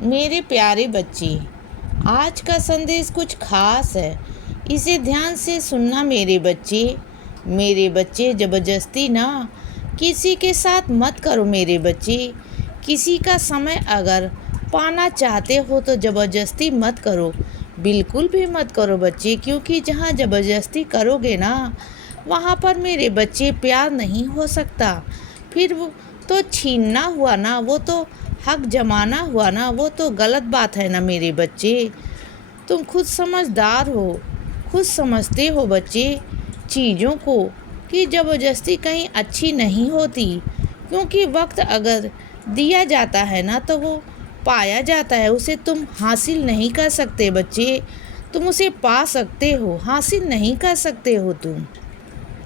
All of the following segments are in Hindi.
मेरे प्यारे बच्चे, आज का संदेश कुछ खास है। इसे ध्यान से सुनना मेरे बच्चे। मेरे बच्चे, ज़बरदस्ती ना किसी के साथ मत करो मेरे बच्चे। किसी का समय अगर पाना चाहते हो तो ज़बरदस्ती मत करो, बिल्कुल भी मत करो बच्चे। क्योंकि जहाँ ज़बरदस्ती करोगे ना, वहाँ पर मेरे बच्चे प्यार नहीं हो सकता। फिर वो तो छीनना हुआ ना, वो तो हक जमाना हुआ ना, वो तो गलत बात है ना मेरे बच्चे। तुम खुद समझदार हो, खुद समझते हो बच्चे चीज़ों को, कि ज़बरदस्ती कहीं अच्छी नहीं होती। क्योंकि वक्त अगर दिया जाता है ना तो वो पाया जाता है, उसे तुम हासिल नहीं कर सकते बच्चे। तुम उसे पा सकते हो, हासिल नहीं कर सकते हो तुम।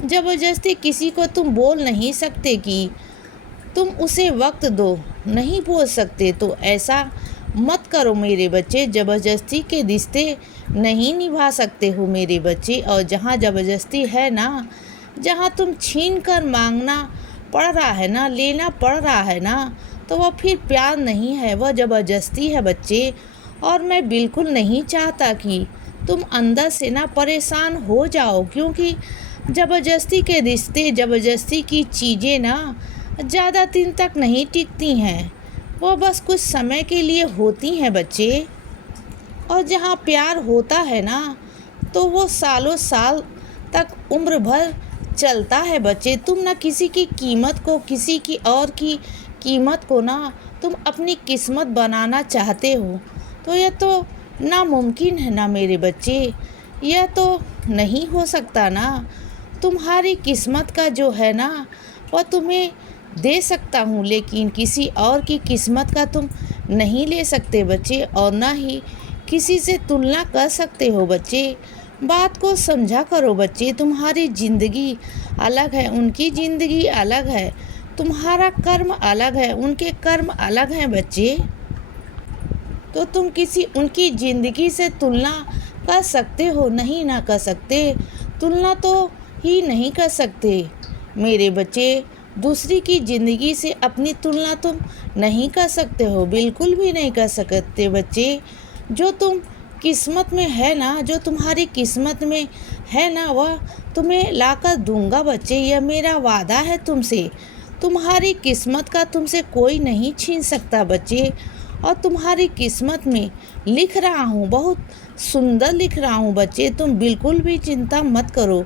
ज़बरदस्ती किसी को तुम बोल नहीं सकते कि तुम उसे वक्त दो, नहीं बोल सकते। तो ऐसा मत करो मेरे बच्चे। ज़बरदस्ती के रिश्ते नहीं निभा सकते हो मेरे बच्चे। और जहाँ ज़बरदस्ती है ना, जहाँ तुम छीन कर मांगना पड़ रहा है ना, लेना पड़ रहा है ना, तो वह फिर प्यार नहीं है, वह ज़बरदस्ती है बच्चे। और मैं बिल्कुल नहीं चाहता कि तुम अंदर से ना परेशान हो जाओ। क्योंकि ज़बरदस्ती के रिश्ते, ज़बरदस्ती की चीज़ें ना ज़्यादा दिन तक नहीं टिकती हैं, वो बस कुछ समय के लिए होती हैं बच्चे। और जहाँ प्यार होता है ना, तो वो सालों साल तक उम्र भर चलता है बच्चे। तुम ना किसी की कीमत को, किसी की और की कीमत को ना तुम अपनी किस्मत बनाना चाहते हो, तो यह तो नामुमकिन है ना मेरे बच्चे। यह तो नहीं हो सकता ना। तुम्हारी किस्मत का जो है ना, वह तुम्हें दे सकता हूँ, लेकिन किसी और की किस्मत का तुम नहीं ले सकते बच्चे। और ना ही किसी से तुलना कर सकते हो बच्चे। बात को समझा करो बच्चे। तुम्हारी ज़िंदगी अलग है, उनकी ज़िंदगी अलग है। तुम्हारा कर्म अलग है, उनके कर्म अलग हैं बच्चे। तो तुम किसी उनकी ज़िंदगी से तुलना कर सकते हो? नहीं ना कर सकते। तुलना तो ही नहीं कर सकते मेरे बच्चे। दूसरी की ज़िंदगी से अपनी तुलना तुम नहीं कर सकते हो, बिल्कुल भी नहीं कर सकते बच्चे। जो तुम किस्मत में है ना, जो तुम्हारी किस्मत में है ना, वह तुम्हें लाकर दूंगा बच्चे। यह मेरा वादा है तुमसे। तुम्हारी किस्मत का तुमसे कोई नहीं छीन सकता बच्चे। और तुम्हारी किस्मत में लिख रहा हूँ, बहुत सुंदर लिख रहा हूँ बच्चे। तुम बिल्कुल भी चिंता मत करो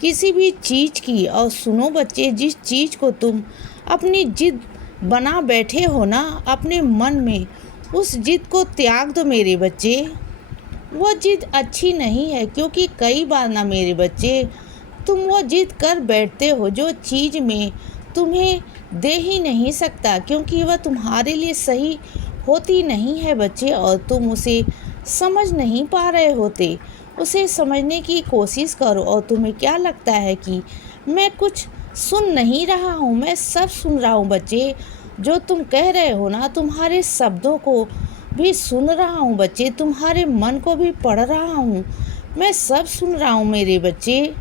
किसी भी चीज़ की। और सुनो बच्चे, जिस चीज़ को तुम अपनी जिद बना बैठे हो ना अपने मन में, उस जिद को त्याग दो मेरे बच्चे। वो जिद अच्छी नहीं है। क्योंकि कई बार ना मेरे बच्चे, तुम वो जिद कर बैठते हो जो चीज़ में तुम्हें दे ही नहीं सकता। क्योंकि वह तुम्हारे लिए सही होती नहीं है बच्चे, और तुम उसे समझ नहीं पा रहे होते। उसे समझने की कोशिश करो। और तुम्हें क्या लगता है कि मैं कुछ सुन नहीं रहा हूँ? मैं सब सुन रहा हूँ बच्चे। जो तुम कह रहे हो ना, तुम्हारे शब्दों को भी सुन रहा हूँ बच्चे, तुम्हारे मन को भी पढ़ रहा हूँ। मैं सब सुन रहा हूँ मेरे बच्चे।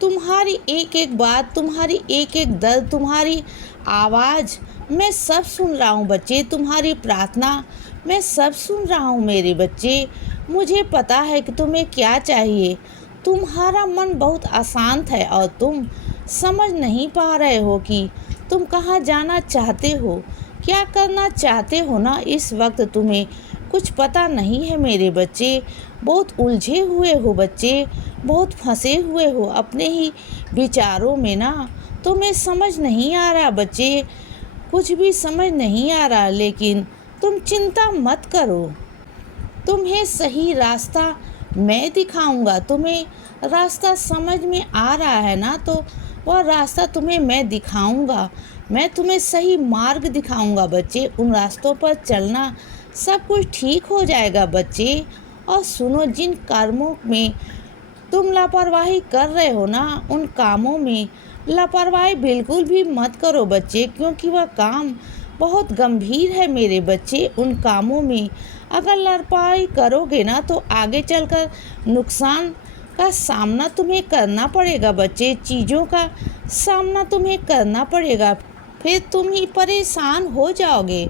तुम्हारी एक एक बात, तुम्हारी एक एक दर्द, तुम्हारी आवाज़ मैं सब सुन रहा हूँ बच्चे। तुम्हारी प्रार्थना मैं सब सुन रहा हूँ मेरे बच्चे। मुझे पता है कि तुम्हें क्या चाहिए। तुम्हारा मन बहुत अशांत है और तुम समझ नहीं पा रहे हो कि तुम कहाँ जाना चाहते हो, क्या करना चाहते हो ना। इस वक्त तुम्हें कुछ पता नहीं है मेरे बच्चे। बहुत उलझे हुए हो बच्चे, बहुत फंसे हुए हो अपने ही विचारों में ना। तुम्हें समझ नहीं आ रहा बच्चे, कुछ भी समझ नहीं आ रहा। लेकिन तुम चिंता मत करो, तुम्हें सही रास्ता मैं दिखाऊंगा। तुम्हें रास्ता समझ में आ रहा है ना, तो वह रास्ता तुम्हें मैं दिखाऊंगा। मैं तुम्हें सही मार्ग दिखाऊंगा बच्चे। उन रास्तों पर चलना, सब कुछ ठीक हो जाएगा बच्चे। और सुनो, जिन कर्मों में तुम लापरवाही कर रहे हो ना, उन कामों में लापरवाही बिल्कुल भी मत करो बच्चे। क्योंकि वह काम बहुत गंभीर है मेरे बच्चे। उन कामों में अगर लापरवाही करोगे ना, तो आगे चलकर नुकसान का सामना तुम्हें करना पड़ेगा बच्चे। चीज़ों का सामना तुम्हें करना पड़ेगा, फिर तुम ही परेशान हो जाओगे।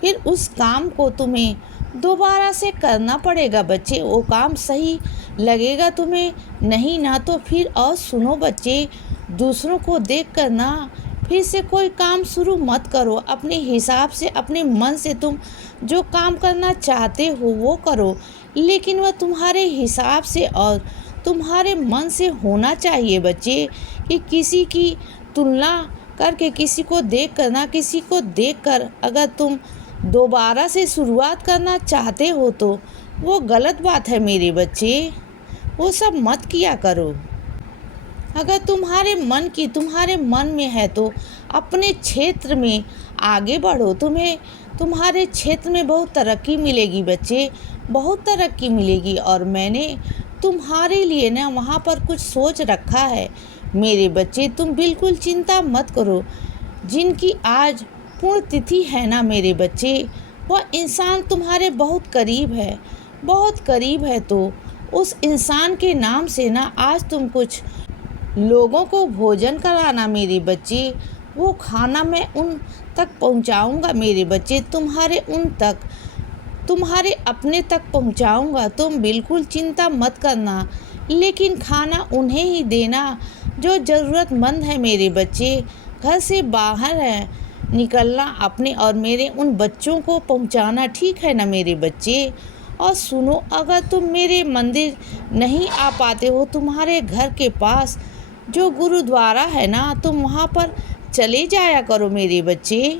फिर उस काम को तुम्हें दोबारा से करना पड़ेगा बच्चे। वो काम सही लगेगा तुम्हें नहीं ना तो फिर। और सुनो बच्चे, दूसरों को देख कर ना फिर से कोई काम शुरू मत करो। अपने हिसाब से, अपने मन से तुम जो काम करना चाहते हो वो करो, लेकिन वह तुम्हारे हिसाब से और तुम्हारे मन से होना चाहिए बच्चे। कि किसी की तुलना करके, किसी को देख कर ना, किसी को देख कर अगर तुम दोबारा से शुरुआत करना चाहते हो तो वो गलत बात है मेरे बच्चे। वो सब मत किया करो। अगर तुम्हारे मन में है तो अपने क्षेत्र में आगे बढ़ो। तुम्हें तुम्हारे क्षेत्र में बहुत तरक्की मिलेगी बच्चे, बहुत तरक्की मिलेगी। और मैंने तुम्हारे लिए ना वहाँ पर कुछ सोच रखा है मेरे बच्चे। तुम बिल्कुल चिंता मत करो। जिनकी आज पूर्ण तिथि है ना मेरे बच्चे, वह इंसान तुम्हारे बहुत करीब है, बहुत करीब है। तो उस इंसान के नाम से ना आज तुम कुछ लोगों को भोजन कराना मेरे बच्चे। वो खाना मैं उन तक पहुंचाऊंगा मेरे बच्चे, तुम्हारे अपने तक पहुंचाऊंगा। तुम बिल्कुल चिंता मत करना, लेकिन खाना उन्हें ही देना जो ज़रूरतमंद है मेरे बच्चे। घर से बाहर है निकलना अपने और मेरे उन बच्चों को पहुंचाना, ठीक है ना मेरे बच्चे। और सुनो, अगर तुम मेरे मंदिर नहीं आ पाते हो, तुम्हारे घर के पास जो गुरुद्वारा है ना, तुम वहाँ पर चले जाया करो मेरे बच्चे।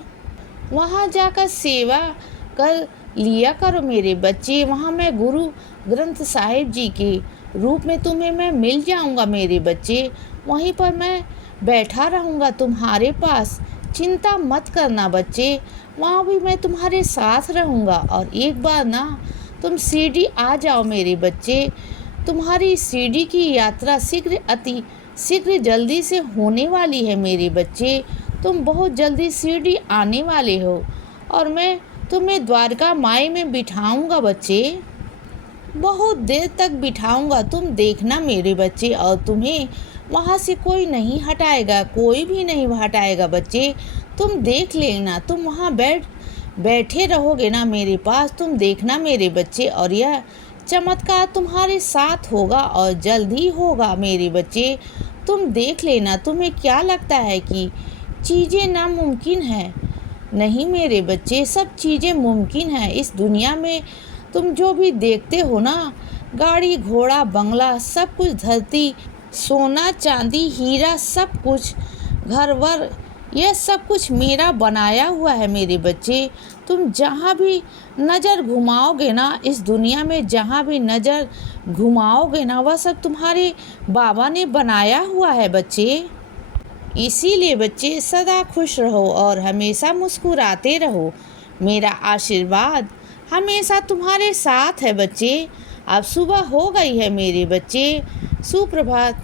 वहाँ जाकर सेवा कर लिया करो मेरे बच्चे। वहाँ मैं गुरु ग्रंथ साहिब जी के रूप में तुम्हें मैं मिल जाऊँगा मेरे बच्चे। वहीं पर मैं बैठा रहूँगा तुम्हारे पास। चिंता मत करना बच्चे, वहाँ भी मैं तुम्हारे साथ रहूँगा। और एक बार ना तुम शिरडी आ जाओ मेरे बच्चे। तुम्हारी शिरडी की यात्रा अति शीघ्र जल्दी से होने वाली है मेरे बच्चे। तुम बहुत जल्दी शिरडी आने वाले हो और मैं तुम्हें द्वारका माई में बिठाऊंगा बच्चे, बहुत देर तक बिठाऊंगा। तुम देखना मेरे बच्चे, और तुम्हें वहाँ से कोई नहीं हटाएगा, कोई भी नहीं हटाएगा बच्चे। तुम देख लेना, तुम वहाँ बैठे रहोगे ना मेरे पास, तुम देखना मेरे बच्चे। और यह चमत्कार तुम्हारे साथ होगा और जल्द ही होगा मेरे बच्चे। तुम देख लेना। तुम्हें क्या लगता है कि चीज़ें नामुमकिन है? नहीं मेरे बच्चे, सब चीज़ें मुमकिन हैं इस दुनिया में। तुम जो भी देखते हो ना, गाड़ी घोड़ा बंगला सब कुछ, धरती सोना चांदी हीरा सब कुछ, घर वर, यह सब कुछ मेरा बनाया हुआ है मेरे बच्चे। तुम जहाँ भी नज़र घुमाओगे ना इस दुनिया में, जहाँ भी नज़र घुमाओगे ना, वह सब तुम्हारे बाबा ने बनाया हुआ है बच्चे। इसीलिए बच्चे सदा खुश रहो और हमेशा मुस्कुराते रहो। मेरा आशीर्वाद हमेशा तुम्हारे साथ है बच्चे। अब सुबह हो गई है मेरे बच्चे, सुप्रभात।